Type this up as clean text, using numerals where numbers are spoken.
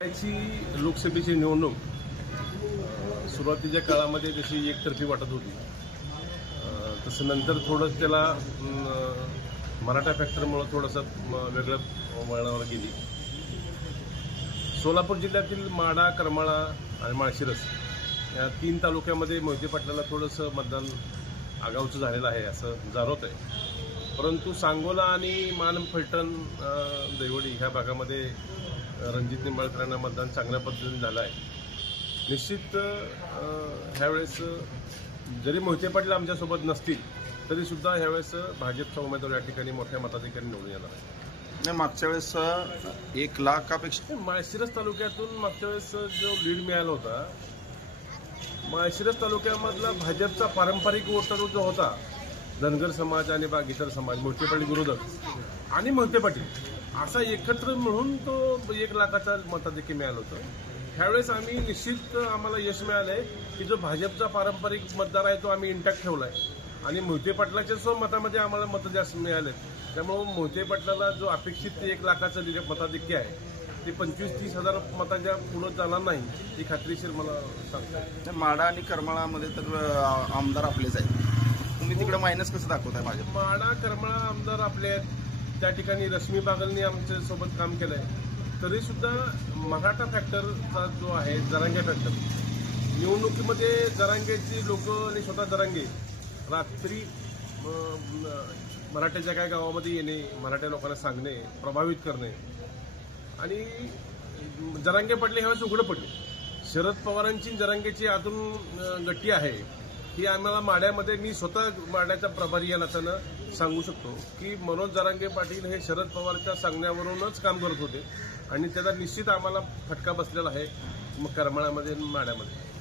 लोकसभेची निवडणूक सुरुवातीच्या काळामध्ये जशी एकतर्फी वाटत होती तसं नंतर थोडं त्याला मराठा फॅक्टरमुळे थोडंसं वेगळं वळणावर गेली। सोलापूर जिल्ह्यातील माढा, करमाळा आणि माळशिरस या 3 तालुक्यामध्ये मोहिते पाटलाला थोडंसं मतदान आगाऊचं झालेलं आहे असं जाणवत आहे। परंतु सांगोला आणि मान, फलटण, दैवडी ह्या भागामध्ये रणजित निंबाळकरांना मतदान चांगल्या पद्धतीने झालं आहे। निश्चित ह्यावेळेस जरी मोहिते पाटील आमच्यासोबत नसतील तरी सुद्धा ह्यावेळेस भाजपचा उमेदवार या ठिकाणी मोठ्या मताधिक्याने निवडून येणार आहे। नाही, मागच्या वेळेस 1 लाखापेक्षा माळशिरस तालुक्यातून मागच्या वेळेस जो लीड मिळाला होता, माळशिरस तालुक्यामधला भाजपचा पारंपरिक वोटर जो होता धनगर समाज आणि इतर समाज, मोहिते पाटील विरोधक आणि मोहिते पाटील असा एकत्र मिळून तो 1 लाखाचा मताधिक्य मिळालं होतं। ह्यावेळेस आम्ही निश्चित आम्हाला यश मिळालंय की जो भाजपचा पारंपरिक मतदार आहे तो आम्ही इंटॅक्ट ठेवलाय आणि मोहिते पाटलाच्या मतामध्ये आम्हाला मतं जास्त मिळाले। त्यामुळे मोहिते पाटलाला जो अपेक्षित 1 लाखाचं मताधिक्य आहे ते 25-30 हजार मतांच्या पुढे जाणार नाही ही खात्रीशीर मला सांगता। माढा आणि करमाळामध्ये तर आमदार आपलेच आहेत, तुम्ही तिकडे मायनस कसं दाखवताय? भाजप माढा, करमाळा आमदार आपले आहेत, त्या ठिकाणी रश्मी बागलनी आमच्या सोबत काम केलंय। तरी सुद्धा मराठा फॅक्टरचा जो आहे जरांगे फॅक्टर, निवडणुकीमध्ये जरांगेची लोक आणि स्वतः जरांगे रात्री मराठ्याच्या काय गावामध्ये येणे, मराठा लोकांना सांगणे, प्रभावित करणे आणि जरांगे पडले ह्यावेळेस उघडं पडले। शरद पवारांची जरांगेची आतून गट्टी आहे ही आम्हाला माढ्यामध्ये, मी स्वतः माढ्याचा प्रभारी या नात्यानं सांगू शकतो की मनोज जरांगे पाटील हे शरद पवारच्या सांगण्यावरूनच काम करत होते आणि त्याचा निश्चित आम्हाला फटका बसलेला आहे करमाळ्यामध्ये आणि माढ्यामध्ये।